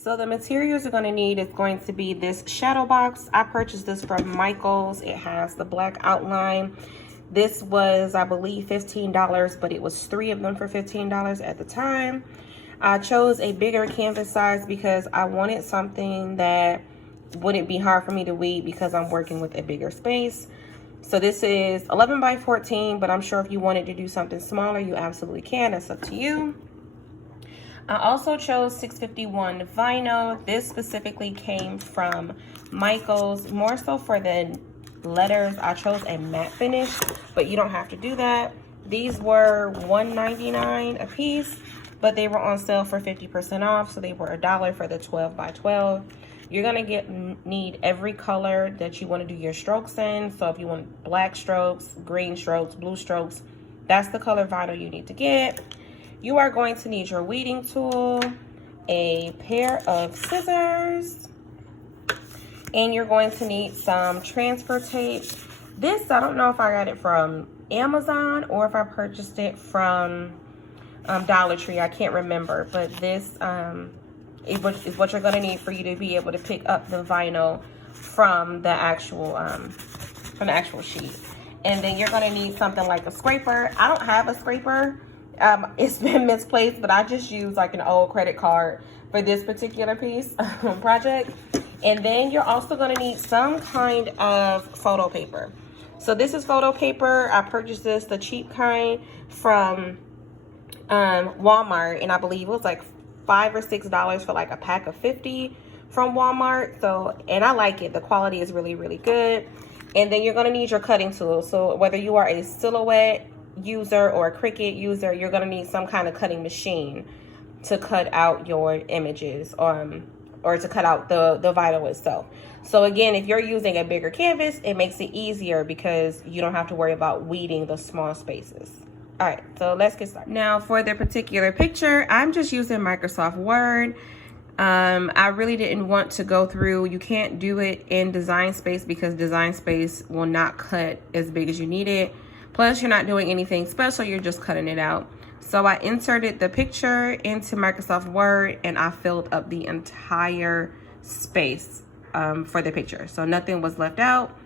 So the materials you're going to need is going to be this Shadowbox. I purchased this from Michael's. It has the black outline. This was, I believe, $15, but it was 3 of them for $15 at the time. I chose a bigger canvas size because I wanted something that wouldn't be hard for me to weed because I'm working with a bigger space. So this is 11 by 14, but I'm sure if you wanted to do something smaller, you absolutely can. It's up to you. I also chose 651 vinyl. This specifically came from Michael's, more so for the letters. I chose a matte finish, but you don't have to do that. These were $1.99 a piece, but they were on sale for 50% off, so they were $1 for the 12 by 12. You're gonna need every color that you want to do your strokes in. So if you want black strokes, green strokes, blue strokes, that's the color vinyl you need to get. You are going to need your weeding tool, a pair of scissors, and you're going to need some transfer tape. This, I don't know if I got it from Amazon or if I purchased it from Dollar Tree. I can't remember, but this is what you're going to need for you to be able to pick up the vinyl from the actual sheet. And then you're going to need something like a scraper. I don't have a scraper. It's been misplaced, but I just used like an old credit card for this particular piece project. And then you're also going to need some kind of photo paper. So this is photo paper. I purchased this, the cheap kind, from Walmart, and I believe it was like $5 or $6 for like a pack of 50 from Walmart. So, and I like it. The quality is really, really good. And then you're going to need your cutting tool. So whether you are a Silhouette user or a Cricut user, you're going to need some kind of cutting machine to cut out your images, or to cut out the vinyl itself. So again, if you're using a bigger canvas, it makes it easier because you don't have to worry about weeding the small spaces. All right, so let's get started. Now for the particular picture, I'm just using Microsoft Word. I really didn't want to go through, you can't do it in Design Space because Design Space will not cut as big as you need it. Plus, you're not doing anything special, you're just cutting it out. So I inserted the picture into Microsoft Word and I filled up the entire space for the picture. So nothing was left out.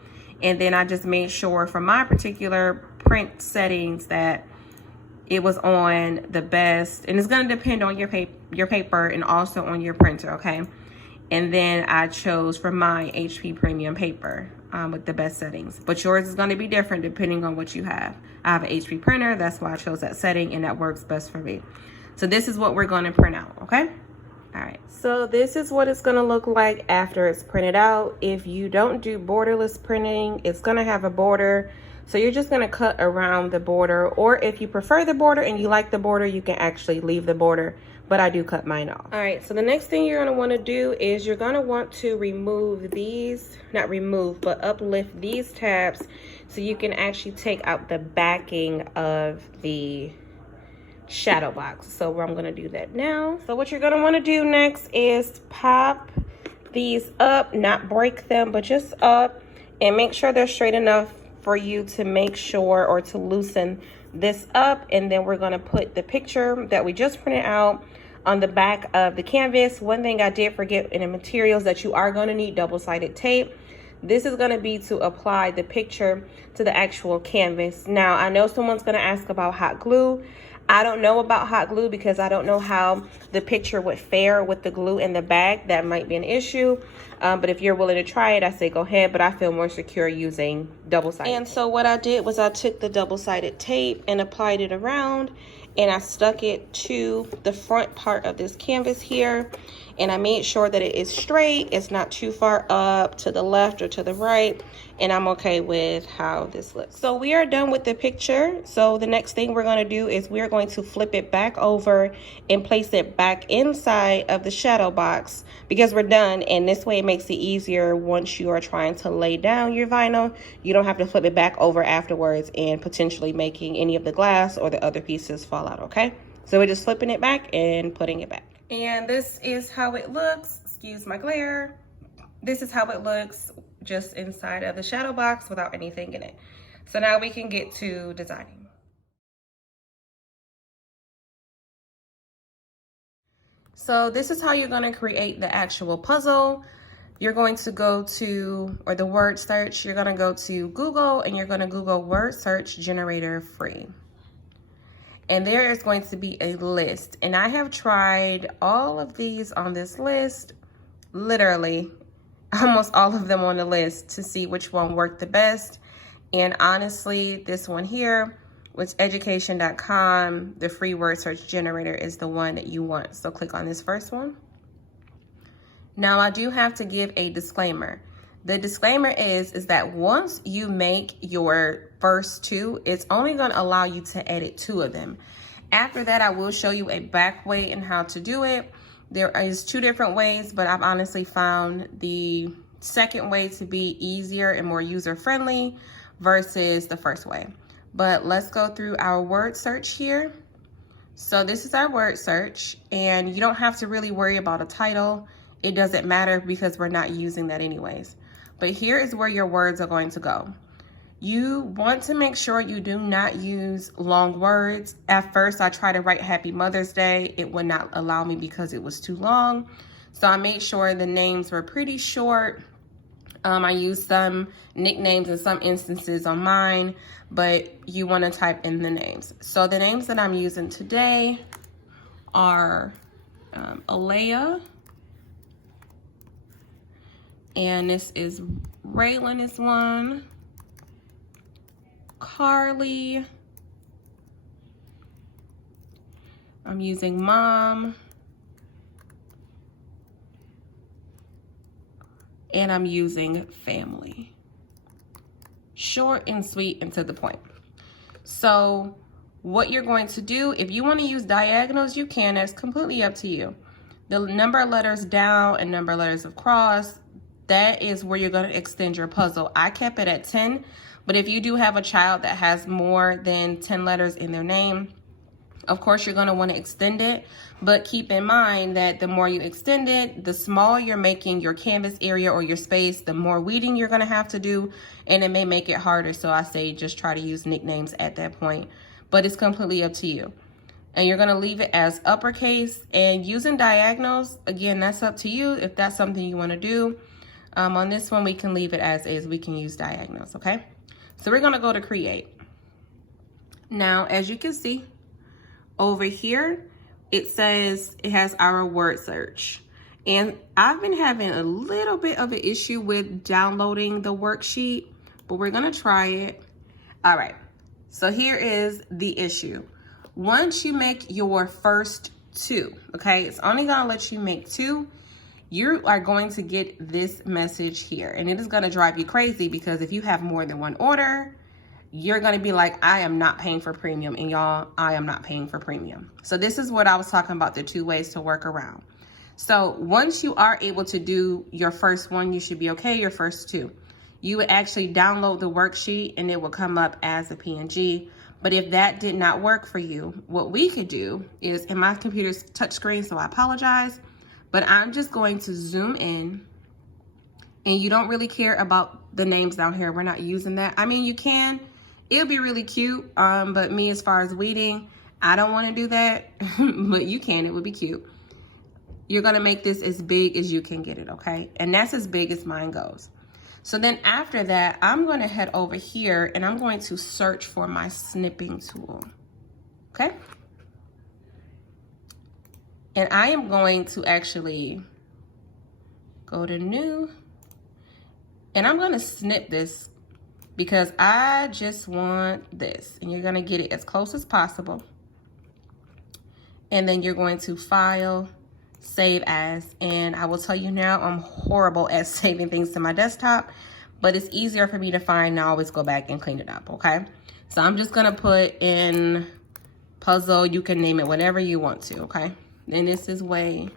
And then I just made sure for my particular print settings that it was on the best, and it's going to depend on your paper and also on your printer, okay? And then I chose for my HP premium paper with the best settings, but yours is going to be different depending on what you have. I have an HP printer, that's why I chose that setting, and that works best for me. So this is what we're going to print out, okay? All right, so this is what it's going to look like after it's printed out. If you don't do borderless printing, it's going to have a border. So you're just going to cut around the border, or if you prefer the border and you like the border, you can actually leave the border, but I do cut mine off. All right, so the next thing you're going to want to do is you're going to want to remove these, not remove, but uplift these tabs so you can actually take out the backing of the shadow box. So I'm going to do that now. So what you're going to want to do next is pop these up, not break them, but just up, and make sure they're straight enough for you to make sure, or to loosen this up. And then we're going to put the picture that we just printed out on the back of the canvas. One thing I did forget in the materials that you are going to need double-sided tape. This is going to be to apply the picture to the actual canvas. Now, I know someone's going to ask about hot glue. I don't know about hot glue because I don't know how the picture would fare with the glue in the back. That might be an issue. But if you're willing to try it, I say go ahead. But I feel more secure using double-sided. And so what I did was I took the double-sided tape and applied it around, and I stuck it to the front part of this canvas here. And I made sure that it is straight. It's not too far up to the left or to the right. And I'm okay with how this looks. So we are done with the picture. So the next thing we're going to do is we're going to flip it back over and place it back inside of the shadow box, because we're done. And this way it makes it easier once you are trying to lay down your vinyl. You don't have to flip it back over afterwards and potentially making any of the glass or the other pieces fall out, okay? So we're just flipping it back and putting it back. And this is how it looks. Excuse my glare. This is how it looks just inside of the shadow box without anything in it. So now we can get to designing. So this is how you're going to create the actual puzzle. You're going to go to, or the word search, you're going to go to Google and you're going to Google word search generator free. And there is going to be a list. And I have tried all of these on this list, literally almost all of them on the list, to see which one worked the best. And honestly, this one here, which education.com, the free word search generator, is the one that you want. So click on this first one. Now I do have to give a disclaimer. The disclaimer is that once you make your first two, it's only going to allow you to edit two of them. After that, I will show you a back way and how to do it. There is two different ways, but I've honestly found the second way to be easier and more user-friendly versus the first way. But let's go through our word search here. So this is our word search, and you don't have to really worry about a title. It doesn't matter because we're not using that anyways. But here is where your words are going to go. You want to make sure you do not use long words. At first, I tried to write Happy Mother's Day. It would not allow me because it was too long. So I made sure the names were pretty short. I used some nicknames in some instances on mine, but you want to type in the names. So the names that I'm using today are Alea, and this is Raylan is one, Carly, I'm using Mom, and I'm using Family. Short and sweet and to the point. So what you're going to do, if you want to use diagonals, you can. That's completely up to you. The number of letters down and number of letters across, that is where you're going to extend your puzzle. I kept it at 10, but if you do have a child that has more than 10 letters in their name, of course you're going to want to extend it, but keep in mind that the more you extend it, the smaller you're making your canvas area or your space, the more weeding you're going to have to do, and it may make it harder. So I say just try to use nicknames at that point, but it's completely up to you. And you're going to leave it as uppercase, and using diagonals, again, that's up to you if that's something you want to do. On this one, we can leave it as is. We can use diagonals, okay? So we're going to go to create. Now, as you can see, over here, it says it has our word search. And I've been having a little bit of an issue with downloading the worksheet, but we're going to try it. All right, so here is the issue. Once you make your first two, okay, it's only going to let you make two. You are going to get this message here, and it is going to drive you crazy because if you have more than one order, you're going to be like, I am not paying for premium. And y'all, I am not paying for premium. So this is what I was talking about, the two ways to work around. So once you are able to do your first one, you should be okay, your first two. You would actually download the worksheet and it will come up as a PNG. But if that did not work for you, what we could do is, and my computer's touchscreen, so I apologize, but I'm just going to zoom in, and you don't really care about the names down here. We're not using that. I mean, you can. It'll be really cute, but me, as far as weeding, I don't want to do that, but you can. It would be cute. You're going to make this as big as you can get it, okay? And that's as big as mine goes. So then after that, I'm going to head over here, and I'm going to search for my snipping tool, okay? And I am going to actually go to new, and I'm going to snip this because I just want this. And you're going to get it as close as possible. And then you're going to file, save as, and I will tell you now, I'm horrible at saving things to my desktop, but it's easier for me to find and I always go back and clean it up, okay? So I'm just going to put in puzzle. You can name it whatever you want to, okay? And this is way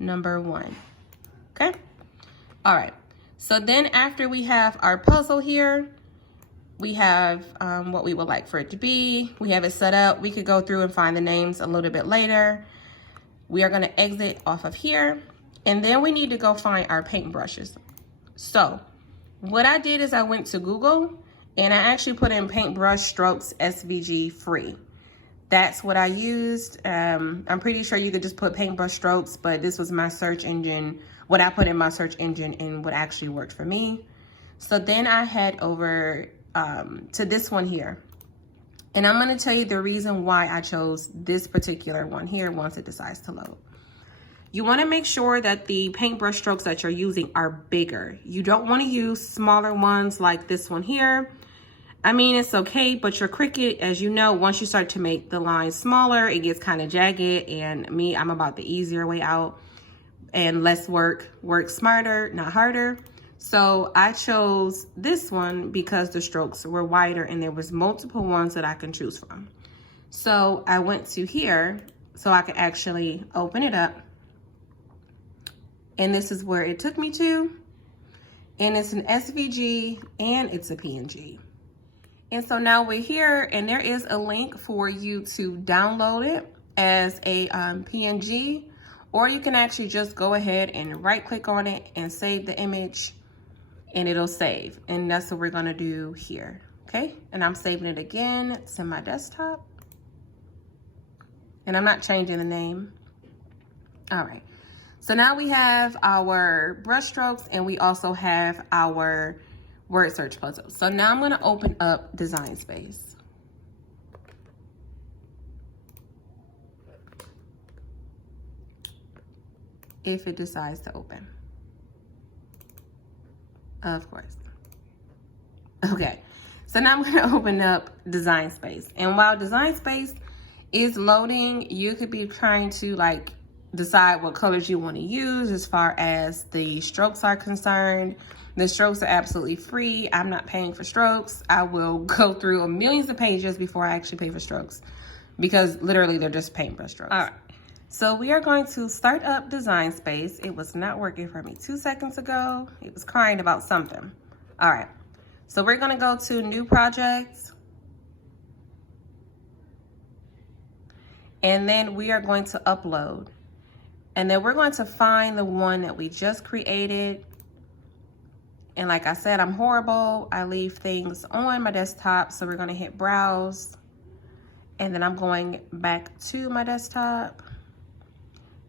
number 1, okay? All right, so then after we have our puzzle here, we have what we would like for it to be. We have it set up. We could go through and find the names a little bit later. We are gonna exit off of here, and then we need to go find our paintbrushes. So what I did is I went to Google and I actually put in paintbrush strokes SVG free. that's what I used. I'm pretty sure you could just put paintbrush strokes, but this was my search engine, what I put in my search engine and what actually worked for me. So then I head over to this one here. And I'm gonna tell you the reason why I chose this particular one here once it decides to load. You wanna make sure that the paintbrush strokes that you're using are bigger. You don't wanna use smaller ones like this one here. I mean, it's okay, but your Cricut, as you know, once you start to make the lines smaller, it gets kind of jagged. And me, I'm about the easier way out and less work. Work smarter, not harder. So I chose this one because the strokes were wider and there was multiple ones that I can choose from. So I went to here so I could actually open it up. And this is where it took me to. And it's an SVG and it's a PNG. And so now we're here and there is a link for you to download it as a PNG, or you can actually just go ahead and right click on it and save the image and it'll save. And that's what we're gonna do here, okay? And I'm saving it again to my desktop. And I'm not changing the name. All right, so now we have our brush strokes and we also have our word search puzzle. So now I'm gonna open up Design Space. If it decides to open. Of course. Okay, so now I'm gonna open up Design Space. And while Design Space is loading, you could be trying to like decide what colors you wanna use as far as the strokes are concerned. The strokes are absolutely free. I'm not paying for strokes. I will go through millions of pages before I actually pay for strokes because literally they're just paintbrush strokes. All right, so we are going to start up Design Space. It was not working for me 2 seconds ago. It was crying about something. All right, so we're gonna go to New Projects. And then we are going to upload. And then we're going to find the one that we just created. And like I said, I'm horrible. I leave things on my desktop. So we're gonna hit browse. And then I'm going back to my desktop.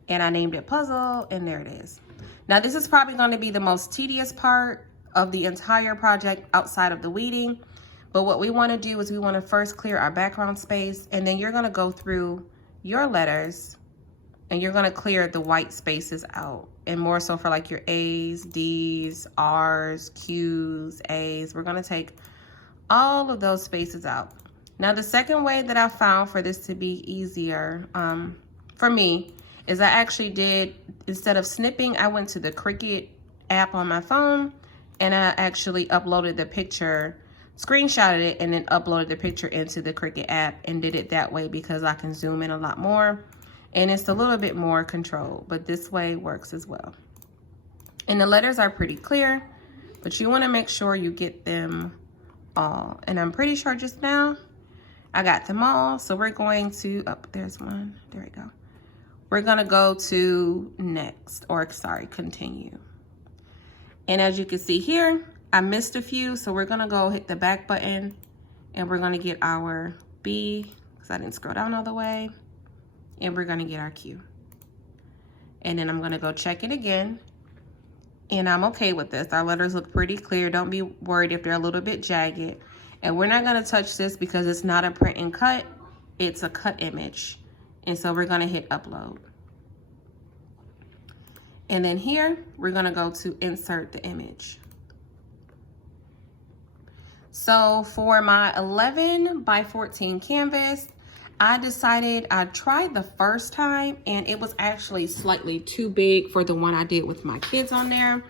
And I named it puzzle, and there it is. Now this is probably gonna be the most tedious part of the entire project outside of the weeding. But what we wanna do is we wanna first clear our background space, and then you're gonna go through your letters and you're gonna clear the white spaces out. And more so for like your A's, D's, R's, Q's, A's. We're gonna take all of those spaces out. Now the second way that I found for this to be easier for me is I actually did, instead of snipping, I went to the Cricut app on my phone and I actually uploaded the picture, screenshotted it, and then uploaded the picture into the Cricut app and did it that way because I can zoom in a lot more. And it's a little bit more controlled, but this way works as well. And the letters are pretty clear, but you want to make sure you get them all. And I'm pretty sure just now I got them all. So we're going to, oh, there's one, there we go. We're gonna go to next, or sorry, continue. And as you can see here, I missed a few, so we're gonna go hit the back button and we're gonna get our B, because I didn't scroll down all the way. And we're gonna get our Q. And then I'm gonna go check it again. And I'm okay with this. Our letters look pretty clear. Don't be worried if they're a little bit jagged. And we're not gonna touch this because it's not a print and cut, it's a cut image. And so we're gonna hit upload. And then here, we're gonna go to insert the image. So for my 11 by 14 canvas, I decided, I tried the first time and it was actually slightly too big for the one I did with my kids on there.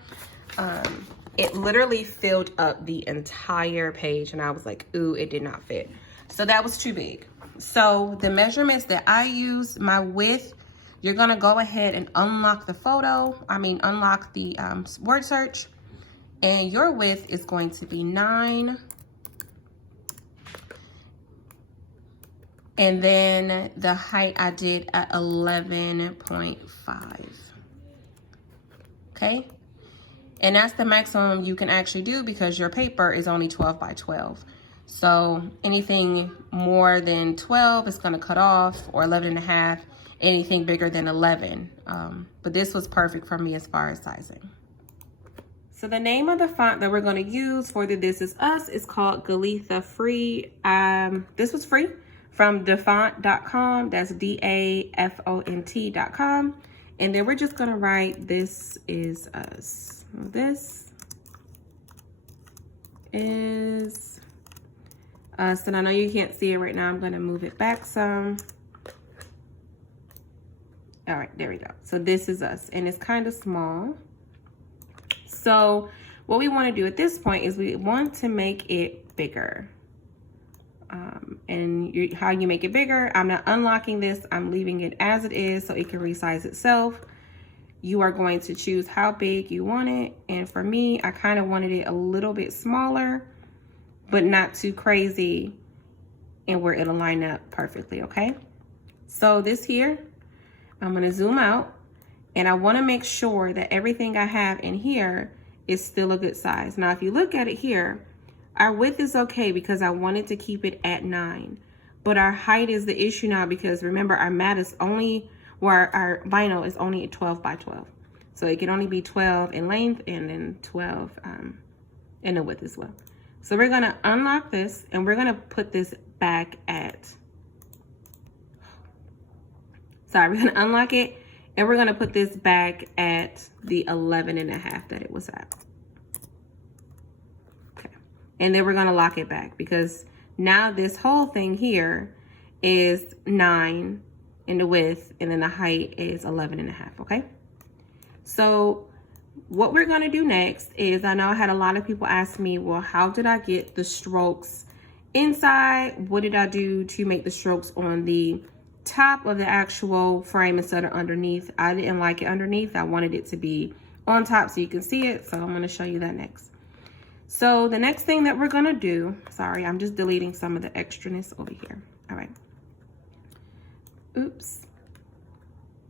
It literally filled up the entire page and I was like, ooh, it did not fit. So that was too big. So the measurements that I used, my width, you're gonna go ahead and unlock the unlock the word search, and your width is going to be 9. And then the height I did at 11.5. Okay? And that's the maximum you can actually do because your paper is only 12 by 12. So anything more than 12 is going to cut off, or 11.5, anything bigger than 11. But this was perfect for me as far as sizing. So the name of the font that we're going to use for the This Is Us is called Galitha Free. This was free from dafont.com. That's DAFONT.com. And then we're just going to write This Is Us. This is us. And I know you can't see it right now. I'm going to move it back some. All right, there we go. So This Is Us. And it's kind of small. So what we want to do at this point is we want to make it bigger. How you make it bigger, I'm not unlocking this. I'm leaving it as it is so it can resize itself. You are going to choose how big you want it. And for me, I kind of wanted it a little bit smaller, but not too crazy, and where it'll line up perfectly, okay? So this here, I'm going to zoom out. And I want to make sure that everything I have in here is still a good size. Now, if you look at it here, our width is okay because I wanted to keep it at 9. But our height is the issue now because remember, our mat is only, where our vinyl is only 12 by 12. So it can only be 12 in length and then 12 in the width as well. So we're going to unlock this and we're going to put this back at, we're going to unlock it. And we're going to put this back at the 11.5 that it was at. Okay. And then we're going to lock it back because now this whole thing here is 9 in the width and then the height is 11.5. Okay. So what we're going to do next is, I know I had a lot of people ask me, well, how did I get the strokes inside? What did I do to make the strokes on the top of the actual frame instead of underneath? I didn't like it underneath. I wanted it to be on top so you can see it. So I'm going to show you that next. So the next thing that we're going to do, sorry, I'm just deleting some of the extraness over here. All right. Oops.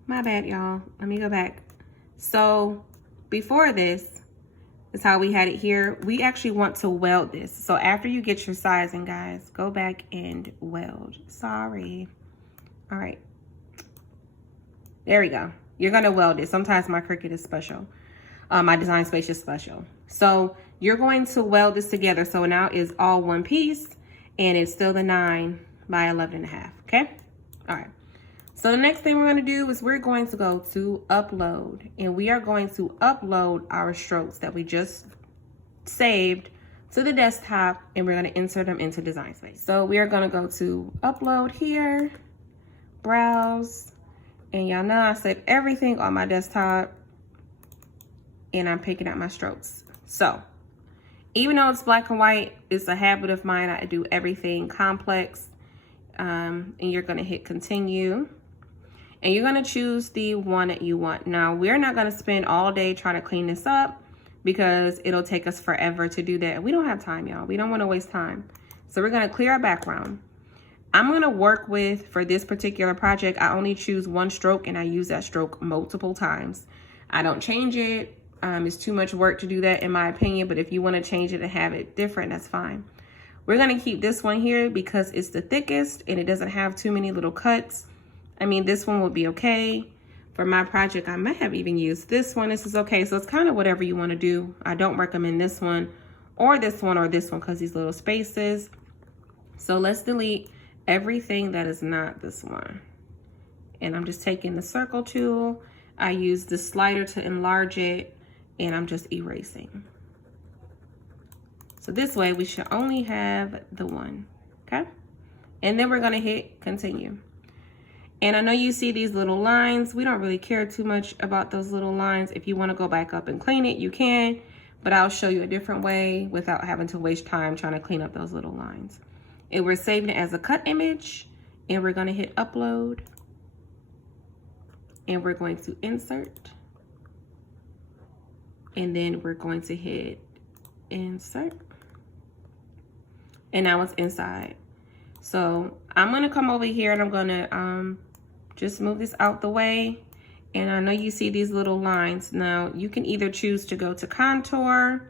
My bad, y'all. Let me go back. So before this is how we had it here. We actually want to weld this. So after you get your sizing, guys, go back and weld. Sorry. All right, there we go. You're gonna weld it. Sometimes my Cricut is special. My design space is special. So you're going to weld this together. So now it's all one piece and it's still the 9 by 11.5, okay? All right, so the next thing we're gonna do is we're going to go to upload and we are going to upload our strokes that we just saved to the desktop and we're gonna insert them into design space. So we are gonna go to upload here, browse, and y'all know I saved everything on my desktop and I'm picking out my strokes. So even though it's black and white, it's a habit of mine. I do everything complex. And you're going to hit continue and you're going to choose the one that you want. Now we're not going to spend all day trying to clean this up because it'll take us forever to do that. We don't have time, y'all. We don't want to waste time. So we're going to clear our background. I'm going to work with, for this particular project, I only choose one stroke and I use that stroke multiple times. I don't change it. It's too much work to do that in my opinion, but if you want to change it and have it different, that's fine. We're going to keep this one here because it's the thickest and it doesn't have too many little cuts. I mean, this one will be okay. For my project, I may have even used this one. This is okay. So it's kind of whatever you want to do. I don't recommend this one or this one or this one because these little spaces. So let's delete everything that is not this one. And I'm just taking the circle tool. I use the slider to enlarge it and I'm just erasing. So this way we should only have the one, okay? And then we're gonna hit continue. And I know you see these little lines. We don't really care too much about those little lines. If you wanna go back up and clean it, you can, but I'll show you a different way without having to waste time trying to clean up those little lines. And we're saving it as a cut image and we're gonna hit upload and we're going to insert and then we're going to hit insert and now it's inside. So I'm gonna come over here and I'm gonna just move this out the way. And I know you see these little lines. Now you can either choose to go to contour,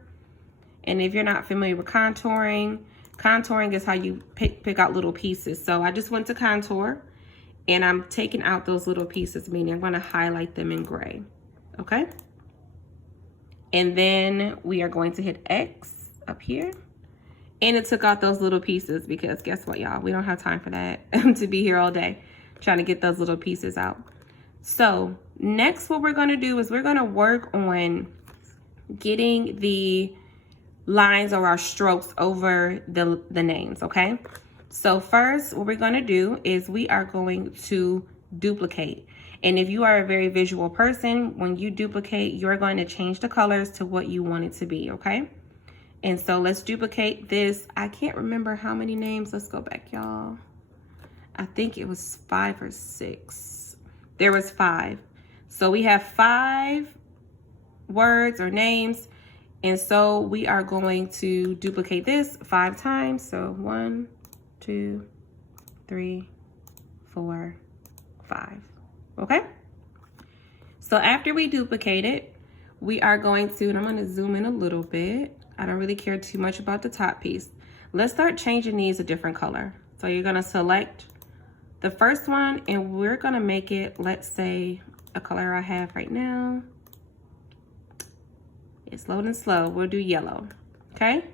and if you're not familiar with contouring, Contouring is how you pick out little pieces. So I just went to contour, and I'm taking out those little pieces, meaning I'm going to highlight them in gray. Okay? And then we are going to hit X up here. And it took out those little pieces because guess what, y'all? We don't have time for that to be here all day trying to get those little pieces out. So next what we're going to do is we're going to work on getting the lines or our strokes over the names, okay? So first what we're going to do is we are going to duplicate. And if you are a very visual person, when you duplicate, you're going to change the colors to what you want it to be, okay? And so let's duplicate this. I can't remember how many names. Let's go back, y'all. I think it was 5 or 6. There was 5. So we have 5 words or names. And so we are going to duplicate this 5 times. So 1, 2, 3, 4, 5. Okay? So after we duplicate it, we are going to, and I'm going to zoom in a little bit. I don't really care too much about the top piece. Let's start changing these a different color. So you're going to select the first one, and we're going to make it, let's say, a color I have right now. It's loading slow. We'll do yellow. Okay?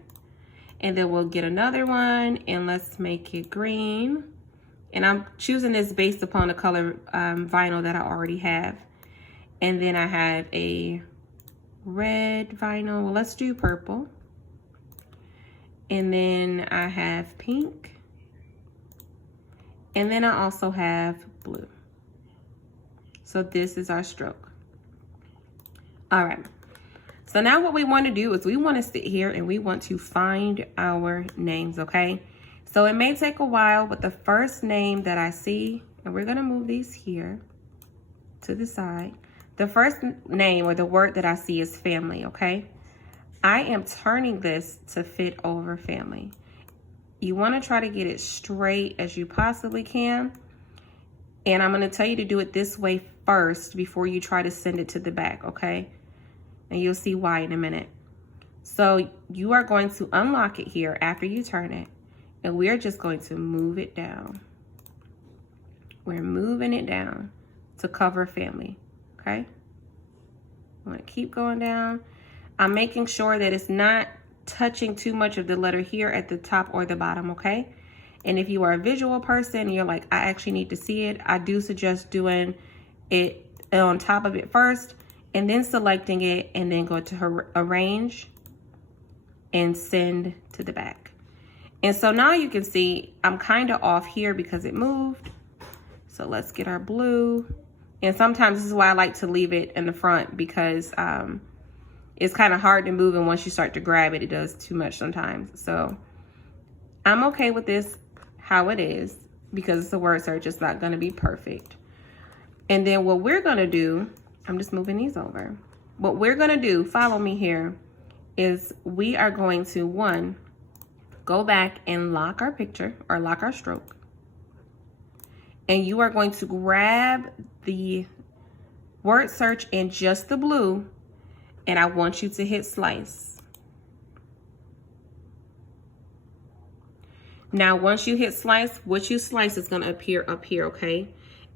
And then we'll get another one, and let's make it green. And I'm choosing this based upon the color vinyl that I already have. And then I have a red vinyl. Well, let's do purple. And then I have pink. And then I also have blue. So this is our stroke. All right. So now what we want to do is we want to sit here and we want to find our names, okay? So it may take a while, but the first name that I see, and we're going to move these here to the side. The first name or the word that I see is family, okay? I am turning this to fit over family. You want to try to get it straight as you possibly can. And I'm going to tell you to do it this way first before you try to send it to the back, okay? And you'll see why in a minute. So you are going to unlock it here after you turn it. And we're just going to move it down. We're moving it down to cover family, okay? I'm going to keep going down. I'm making sure that it's not touching too much of the letter here at the top or the bottom, okay? And if you are a visual person and you're like, I actually need to see it, I do suggest doing it on top of it first and then selecting it and then go to arrange and send to the back. And so now you can see I'm kind of off here because it moved. So let's get our blue. And sometimes this is why I like to leave it in the front because it's kind of hard to move, and once you start to grab it, it does too much sometimes. So I'm okay with this how it is because it's a word search. It's not going to be perfect. And then what we're going to do, I'm just moving these over. What we're going to do, follow me here, is we are going to, one, go back and lock our picture or lock our stroke. And you are going to grab the word search in just the blue, and I want you to hit slice. Now, once you hit slice, what you slice is going to appear up here, okay?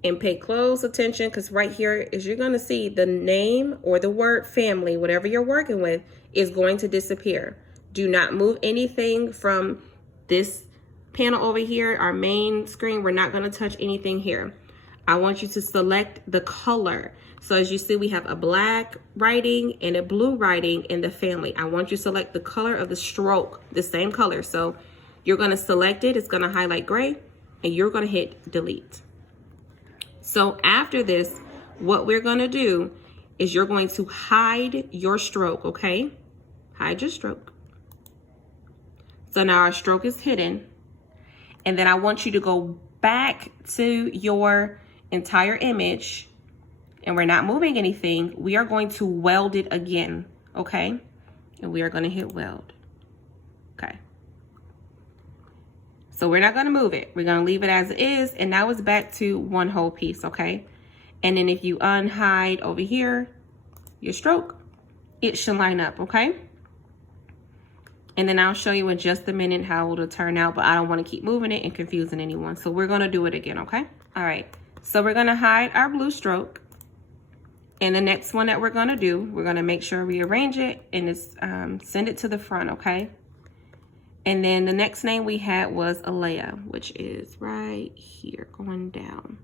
And pay close attention because right here is you're going to see the name or the word family, whatever you're working with, is going to disappear. Do not move anything from this panel over here, our main screen. We're not going to touch anything here. I want you to select the color. So as you see, we have a black writing and a blue writing in the family. I want you to select the color of the stroke, the same color. So you're going to select it. It's going to highlight gray, and you're going to hit delete. So after this, what we're going to do is you're going to hide your stroke, okay? Hide your stroke. So now our stroke is hidden. And then I want you to go back to your entire image, and we're not moving anything. We are going to weld it again, okay? And we are going to hit weld. Okay. So we're not going to move it. We're going to leave it as it is, and now it's back to one whole piece, okay? And then if you unhide over here, your stroke, it should line up, okay? And then I'll show you in just a minute how it'll turn out, but I don't want to keep moving it and confusing anyone. So we're going to do it again, okay? All right, so we're going to hide our blue stroke. And the next one that we're going to do, we're going to make sure we arrange it and it's, send it to the front, okay? And then the next name we had was Alea, which is right here, going down.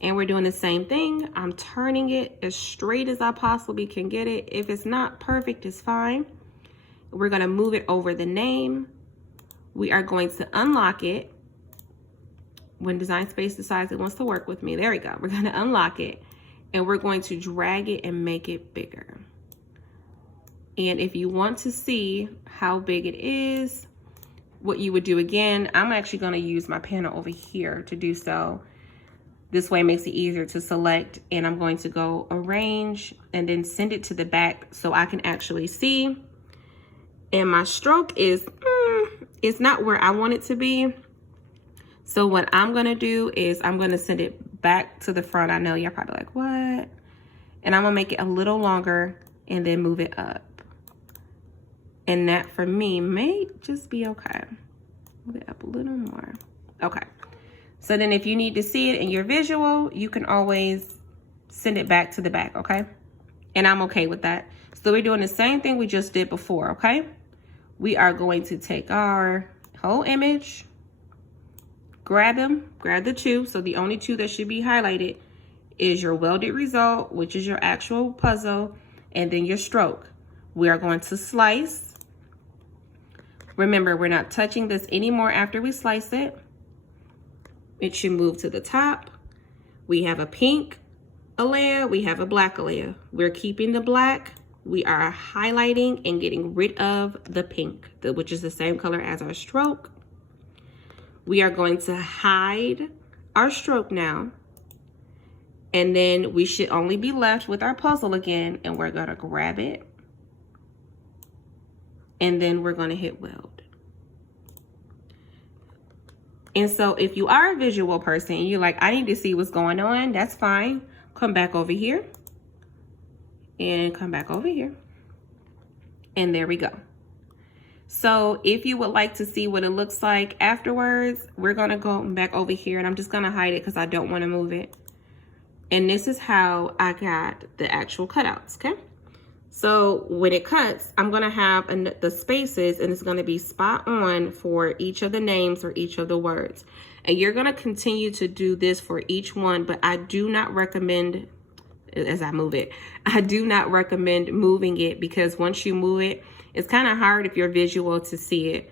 And we're doing the same thing. I'm turning it as straight as I possibly can get it. If it's not perfect, it's fine. We're gonna move it over the name. We are going to unlock it. When Design Space decides it wants to work with me, there we go. We're gonna unlock it and we're going to drag it and make it bigger. And if you want to see how big it is, what you would do again, I'm actually gonna use my panel over here to do so. This way it makes it easier to select, and I'm going to go arrange and then send it to the back so I can actually see. And my stroke is, it's not where I want it to be. So what I'm gonna do is I'm gonna send it back to the front. I know you're probably like, what? And I'm gonna make it a little longer and then move it up. And that for me may just be okay. Move it up a little more. Okay. So then if you need to see it in your visual, you can always send it back to the back, okay? And I'm okay with that. So we're doing the same thing we just did before, okay? We are going to take our whole image, grab them, grab the two. So the only two that should be highlighted is your welded result, which is your actual puzzle, and then your stroke. We are going to slice. Remember, we're not touching this anymore after we slice it. It should move to the top. We have a pink Alea, we have a black Alea. We're keeping the black. We are highlighting and getting rid of the pink, which is the same color as our stroke. We are going to hide our stroke now. And then we should only be left with our puzzle again, and we're gonna grab it. And then we're gonna hit weld. And so if you are a visual person and you're like, I need to see what's going on, that's fine. Come back over here and come back over here. And there we go. So if you would like to see what it looks like afterwards, we're gonna go back over here and I'm just gonna hide it because I don't wanna move it. And this is how I got the actual cutouts, okay? So when it cuts, I'm gonna have the spaces and it's gonna be spot on for each of the names or each of the words. And you're gonna continue to do this for each one, but I do not recommend, as I move it, I do not recommend moving it because once you move it, it's kind of hard if you're visual to see it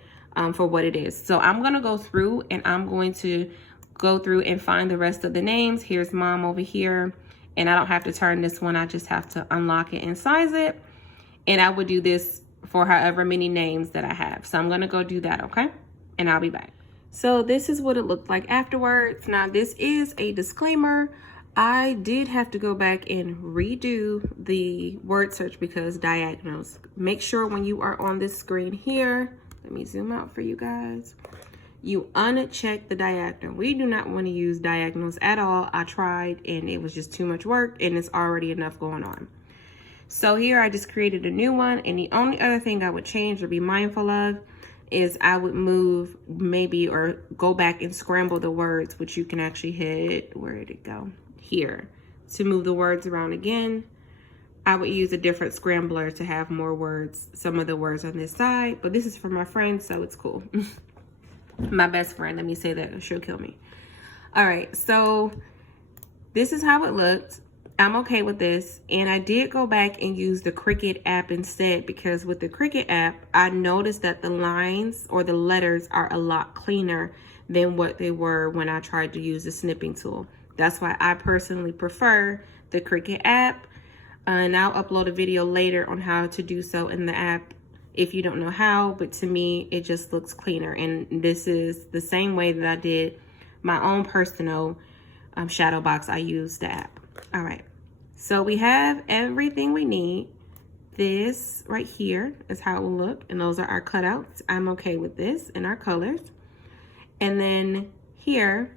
for what it is. So I'm gonna go through and I'm going to go through and find the rest of the names. Here's mom over here. And I don't have to turn this one, I just have to unlock it and size it. And I would do this for however many names that I have. So I'm gonna go do that, okay? And I'll be back. So this is what it looked like afterwards. Now this is a disclaimer. I did have to go back and redo the word search because diagonals. Make sure when you are on this screen here, let me zoom out for you guys. You uncheck the diagonal. We do not want to use diagonals at all. I tried and it was just too much work and it's already enough going on. So here I just created a new one, and the only other thing I would change or be mindful of is I would move maybe or go back and scramble the words, which you can actually hit, where did it go? Here, to move the words around again. I would use a different scrambler to have more words, some of the words on this side, but this is for my friend, so it's cool. My best friend, let me say that, she'll kill me. All right, so this is how it looked. I'm okay with this, and I did go back and use the Cricut app instead because with the Cricut app, I noticed that the lines or the letters are a lot cleaner than what they were when I tried to use the snipping tool. That's why I personally prefer the Cricut app, and I'll upload a video later on how to do so in the app if you don't know how, but to me, it just looks cleaner, and this is the same way that I did my own personal Shadowbox. I use the app. All right, so we have everything we need. This right here is how it will look, and those are our cutouts. I'm okay with this and our colors. And then here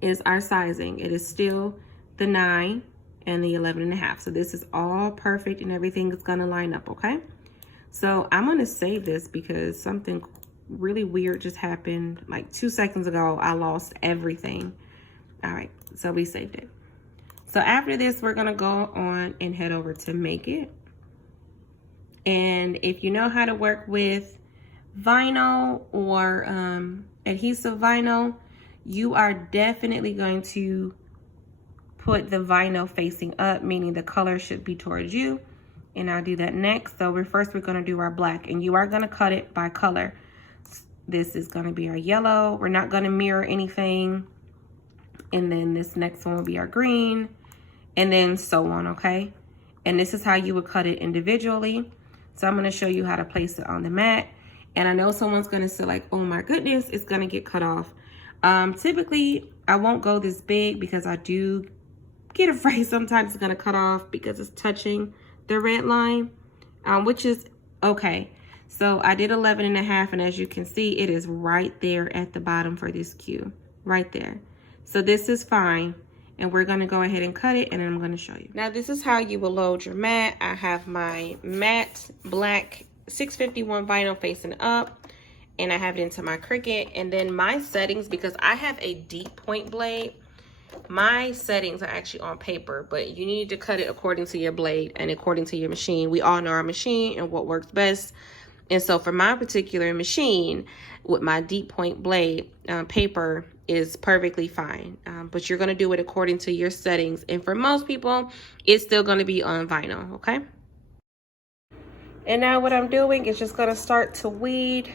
is our sizing. It is still the 9 and the 11.5. So this is all perfect and everything is gonna line up, okay? So I'm going to save this because something really weird just happened. Like 2 seconds ago, I lost everything. All right, so we saved it. So after this, we're going to go on and head over to Make It. And if you know how to work with vinyl or adhesive vinyl, you are definitely going to put the vinyl facing up, meaning the color should be towards you. And I'll do that next. So we're going to do our black, and you are going to cut it by color. This is going to be our yellow. We're not going to mirror anything. And then this next one will be our green, and then so on, okay? And this is how you would cut it individually. So I'm going to show you how to place it on the mat. And I know someone's going to say like, oh my goodness, it's going to get cut off. Typically, I won't go this big because I do get afraid sometimes it's going to cut off because it's touching the red line, which is okay. So I did 11.5, and as you can see, it is right there at the bottom for this cue, right there. So this is fine, and we're going to go ahead and cut it, and then I'm going to show you. Now this is how you will load your mat. I have my matte black 651 vinyl facing up, and I have it into my Cricut. And then my settings, because I have a deep point blade, my settings are actually on paper, but you need to cut it according to your blade and according to your machine. We all know our machine and what works best. And so for my particular machine, with my deep point blade, paper is perfectly fine. But you're going to do it according to your settings. And for most people, it's still going to be on vinyl, okay? And now what I'm doing is just going to start to weed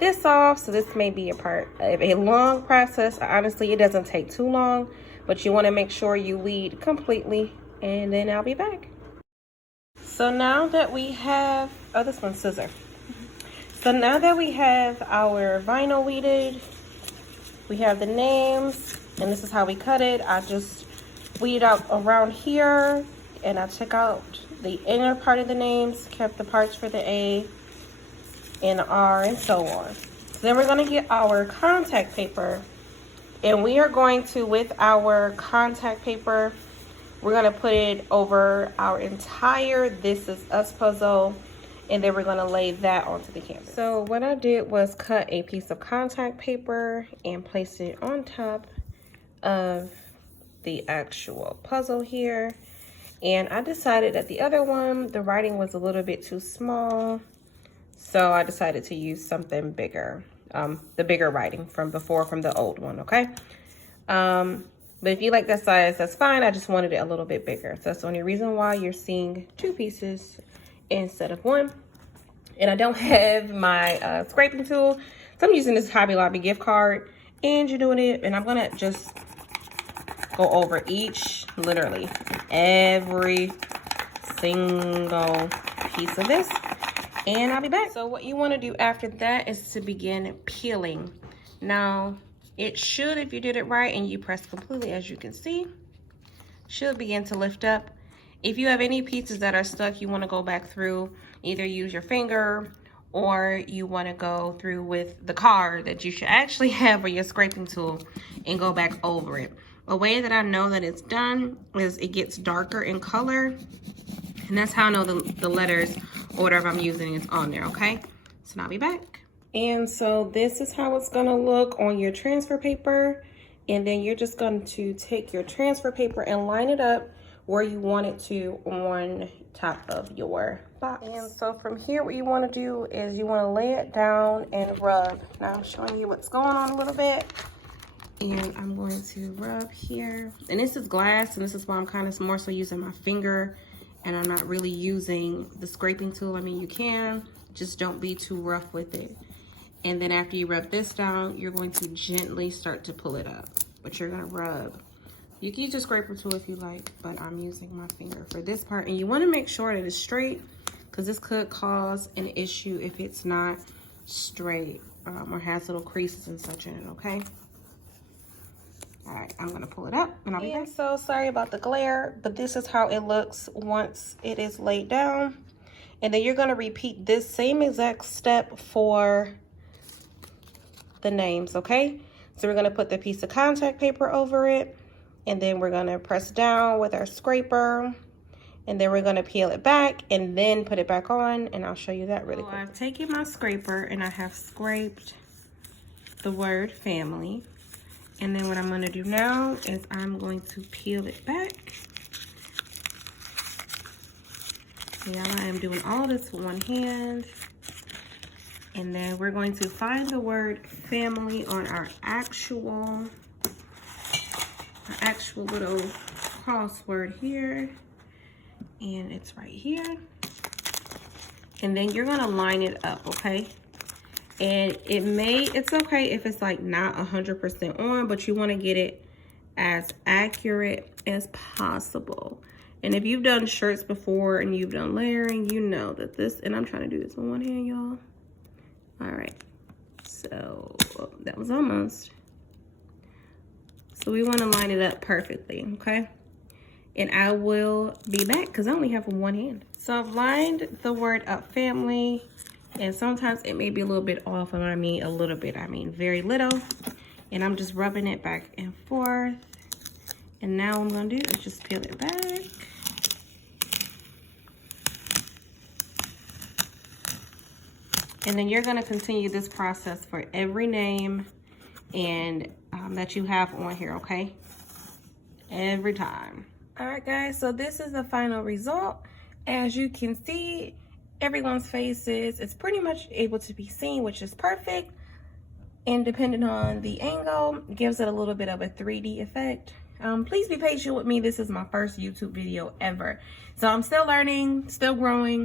this off. So this may be a part of a long process. Honestly, it doesn't take too long, but you want to make sure you weed completely, and then I'll be back. So now that we have, oh, this one's scissor. So now that we have our vinyl weeded, we have the names, and this is how we cut it. I just weed out around here, and I took out the inner part of the names, kept the parts for the A and R and so on. So then we're going to get our contact paper, and we are going to, with our contact paper, we're going to put it over our entire This Is Us puzzle, and then we're going to lay that onto the canvas. So what I did was cut a piece of contact paper and place it on top of the actual puzzle here. And I decided that the other one, the writing was a little bit too small, so I decided to use something bigger, the bigger writing from before, from the old one, okay? But if you like that size, that's fine. I just wanted it a little bit bigger. So that's the only reason why you're seeing 2 pieces instead of 1. And I don't have my scraping tool, so I'm using this Hobby Lobby gift card, and you're doing it, and I'm gonna just go over each, literally every single piece of this, and I'll be back. So what you want to do after that is to begin peeling. Now it should, if you did it right and you press completely, as you can see, should begin to lift up. If you have any pieces that are stuck, you want to go back through, either use your finger or you want to go through with the card that you should actually have, or your scraping tool, and go back over it. A way that I know that it's done is it gets darker in color, and that's how I know the letters or whatever I'm using is on there, okay? So now I'll be back. And so this is how it's gonna look on your transfer paper, and then you're just going to take your transfer paper and line it up where you want it to on top of your box. And so from here, what you want to do is you want to lay it down and rub. Now I'm showing you what's going on a little bit. And I'm going to rub here. And this is glass, and this is why I'm kind of more so using my finger, and I'm not really using the scraping tool. I mean, you can, just don't be too rough with it. And then after you rub this down, you're going to gently start to pull it up, but you're gonna rub. You can use a scraper tool if you like, but I'm using my finger for this part. And you wanna make sure that it's straight, because this could cause an issue if it's not straight, or has little creases and such in it, okay? All right, I'm gonna pull it up and I'll be back. So sorry about the glare, but this is how it looks once it is laid down. And then you're gonna repeat this same exact step for the names, okay? So we're gonna put the piece of contact paper over it, and then we're gonna press down with our scraper, And then we're going to peel it back and then put it back on, and I'll show you that really quick. I've taken my scraper and I have scraped the word family. And then what I'm going to do now is I'm going to peel it back. Yeah, I am doing all this with one hand. And then we're going to find the word family on our actual little crossword here. And it's right here. And then you're gonna line it up, okay? And it's okay if it's like not 100% on, but you wanna get it as accurate as possible. And if you've done shirts before and you've done layering, you know that this, and I'm trying to do this with one hand, y'all. All right, so that was almost. So we wanna line it up perfectly, okay? And I will be back because I only have one hand. So I've lined the word up family, and sometimes it may be a little bit off. And when I mean a little bit, I mean very little. And I'm just rubbing it back and forth. And now what I'm gonna do is just peel it back. And then you're gonna continue this process for every name and that you have on here, okay? Every time. All right, guys, so this is the final result. As you can see, everyone's faces is pretty much able to be seen, which is perfect. And depending on the angle, it gives it a little bit of a 3D effect. Please be patient with me. This is my first YouTube video ever. So I'm still learning, still growing.